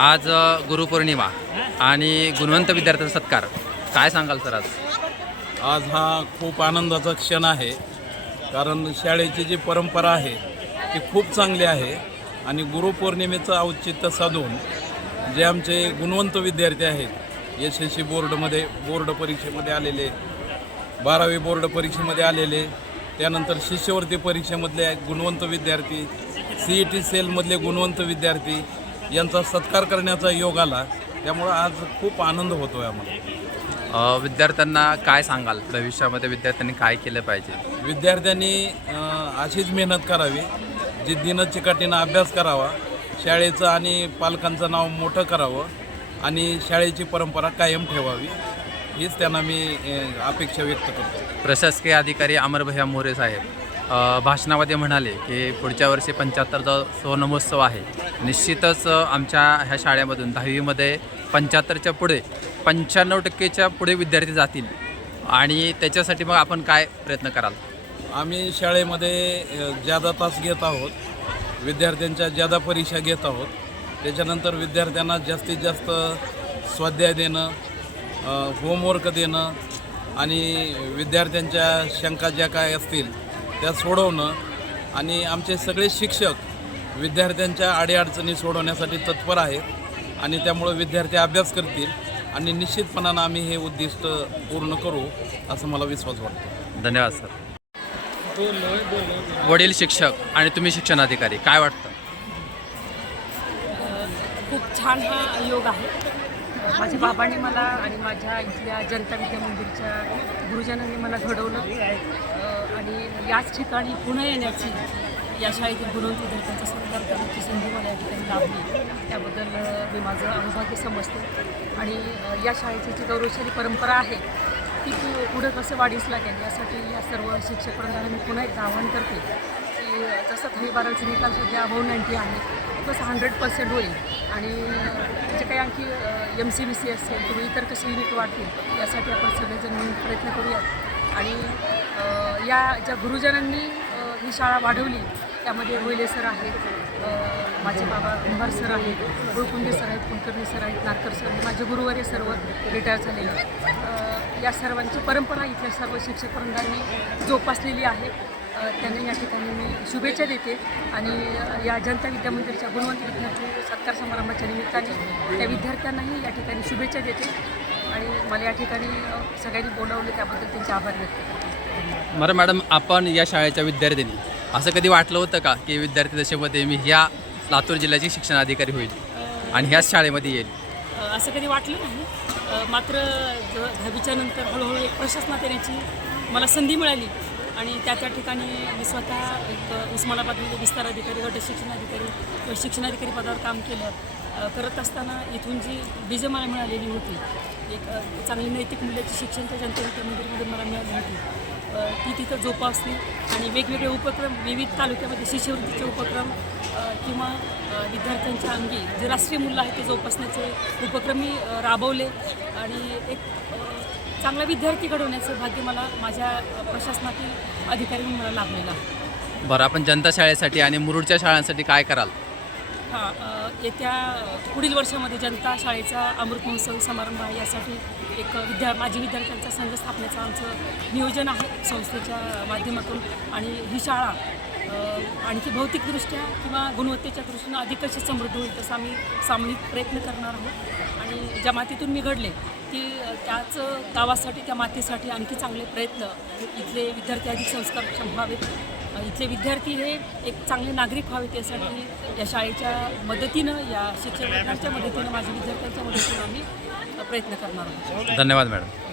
आज गुरुपौर्णिमा आणि गुणवंत विद्यार्थ्यांचा सत्कार, काय सांगाल सर आज? आज हा खूप आनंदाचा क्षण आहे, कारण शाळेची जी परंपरा आहे ती खूप चांगली आहे आणि गुरुपौर्णिमेचं औचित्य साधून जे आमचे गुणवंत विद्यार्थी आहेत, SSC बोर्ड परीक्षेमध्ये आलेले, 12वी बोर्ड परीक्षेमध्ये आलेले, त्यानंतर शिष्यवृत्ती परीक्षेमधले गुणवंत विद्यार्थी, CET सेलमधले गुणवंत विद्यार्थी यांचा सत्कार करण्याचा योग आला, त्यामुळं आज खूप आनंद होतो आहे आम्हाला. विद्यार्थ्यांना काय सांगाल, भविष्यामध्ये विद्यार्थ्यांनी काय केलं पाहिजे? विद्यार्थ्यांनी अशीच मेहनत करावी, जिद्दीनं चिकाटीनं अभ्यास करावा, शाळेचं आणि पालकांचं नाव मोठं करावं आणि शाळेची परंपरा कायम ठेवावी, हीच त्यांना मी अपेक्षा व्यक्त करतो. प्रशासकीय अधिकारी अमरभैया मोरे साहेब भाषणामध्ये म्हणाले की पुढच्या वर्षी 75चा सुवर्णमहोत्सव आहे. निश्चितच आमच्या ह्या शाळेमधून 10वीमध्ये 75च्या पुढे 95% पुढे विद्यार्थी जातील आणि त्याच्यासाठी मग आपण काय प्रयत्न कराल? आम्ही शाळेमध्ये ज्यादा तास घेत आहोत, विद्यार्थ्यांच्या ज्यादा परीक्षा घेत आहोत, त्याच्यानंतर विद्यार्थ्यांना जास्तीत जास्त स्वाध्याय देणं, होमवर्क देणं आणि विद्यार्थ्यांच्या शंका ज्या काय असतील त्या सोडवणं आणि आमचे सगळे शिक्षक विद्यार्थ्यांच्या अडीअडचणी सोडवण्यासाठी तत्पर आहेत आणि त्यामुळं विद्यार्थी अभ्यास करतील आणि निश्चितपणानं आम्ही हे उद्दिष्ट पूर्ण करू असं मला विश्वास वाटतो. धन्यवाद सर. वडील शिक्षक आणि तुम्ही शिक्षणाधिकारी, काय वाटतं? खूप छान हा योग आहे. माझ्या बाबांनी मला आणि माझ्या इथल्या जनता विद्या मंदिरच्या गुरुजनांनी मला घडवलं आणि याच ठिकाणी पुन्हा येण्याची, या शाळेतील गुणवंत विद्यार्थ्यांचा सत्कार करण्याची संधी मला या ठिकाणी लाभली. त्याबद्दल मी माझं अनुभव समजते आणि या शाळेची जी गौरवशाली परंपरा आहे ती पुढे कसं वाढीस लागेल यासाठी या सर्व शिक्षक वृंदाला मी पुन्हा एक आवाहन करते की जसं 10वी-12वीचे निकाल सध्या अबाव 90 आहे तसं 100% होईल आणि जे काही आणखी MCBC असेल किंवा इतर कसे युनिट वाढतील यासाठी आपण सगळेजण मिळून प्रयत्न करूयात. आणि या ज्या गुरुजनांनी ही शाळा वाढवली त्यामध्ये मोहिले सर आहेत, माझे बाबा कुंभार सर आहेत, गुळकुंडे सर आहेत, कुलकर्णी सर आहेत, नारकर सर आहेत, माझे गुरुवर्य सर्व रिटायर झालेले. या सर्वांची परंपरा इथल्या सर्व शिक्षक वृंदांनी जोपासलेली आहे. त्यांना या ठिकाणी मी शुभेच्छा देते आणि या जनता विद्या मंदिरच्या गुणवंत विद्यार्थी सत्कार समारंभाच्या निमित्ताने त्या विद्यार्थ्यांनाही या ठिकाणी शुभेच्छा देते आणि मला या ठिकाणी सगळ्यांनी बोलावले त्याबद्दल त्यांचे आभार व्यक्त करते. बरं मॅडम, आपण या शाळेच्या विद्यार्थ्यांनी असं कधी वाटलं होतं का की विद्यार्थी दशेमध्ये मी ह्या लातूर जिल्ह्याची शिक्षणाधिकारी होईल आणि ह्याच शाळेमध्ये येईल? असं कधी वाटलं नाही, मात्र 10वीच्या नंतर हळूहळू एक प्रशासनात येण्याची मला संधी मिळाली आणि त्या ठिकाणी मी स्वतः एक उस्मानाबादमध्ये विस्तार अधिकारी, गट शिक्षणाधिकारी किंवा शिक्षणाधिकारी पदावर काम केलं. करत असताना इथून जी बीजं मला मिळालेली होती, एक चांगली नैतिक मूल्याची शिक्षण त्या जनता विद्या मंदिरमधून मला मिळाली होती, ती तिथं जोपासली आणि वेगवेगळे उपक्रम, विविध तालुक्यामध्ये शिष्यवृत्तीचे उपक्रम किंवा विद्यार्थ्यांच्या अंगी जे राष्ट्रीय मूल्य आहे ते जोपासण्याचे उपक्रमही राबवले आणि एक चांगला विद्यार्थी घडवण्याचं भाग्य मला माझ्या प्रशासनातील अधिकाऱ्यांनी मला लाभलेलं आहे. बरं, आपण जनता शाळेसाठी आणि मुरुडच्या शाळांसाठी काय कराल? येत्या पुढील वर्षामध्ये जनता शाळेचा अमृत महोत्सव समारंभ आहे, यासाठी एक माजी विद्यार्थ्यांचा संघ स्थापनेचं आमचं नियोजन आहे संस्थेच्या माध्यमातून आणि ही शाळा आणखी भौतिकदृष्ट्या किंवा गुणवत्तेच्या दृष्टीनं अधिक कशी समृद्ध होईल तसं आम्ही सामूहिक प्रयत्न करणार आहोत आणि ज्या मातीतून मी घडले की त्याच गावासाठी, त्या मातीसाठी आणखी चांगले प्रयत्न, इथले विद्यार्थी अधिक संस्कारक्षम व्हावेत, इथले विद्यार्थी हे एक चांगले नागरिक व्हावेत यासाठी या शाळेच्या मदतीनं, या शिक्षकांच्या मदतीनं, माझ्या विद्यार्थ्यांच्या मदतीनं आम्ही प्रयत्न करणार आहोत. धन्यवाद मॅडम.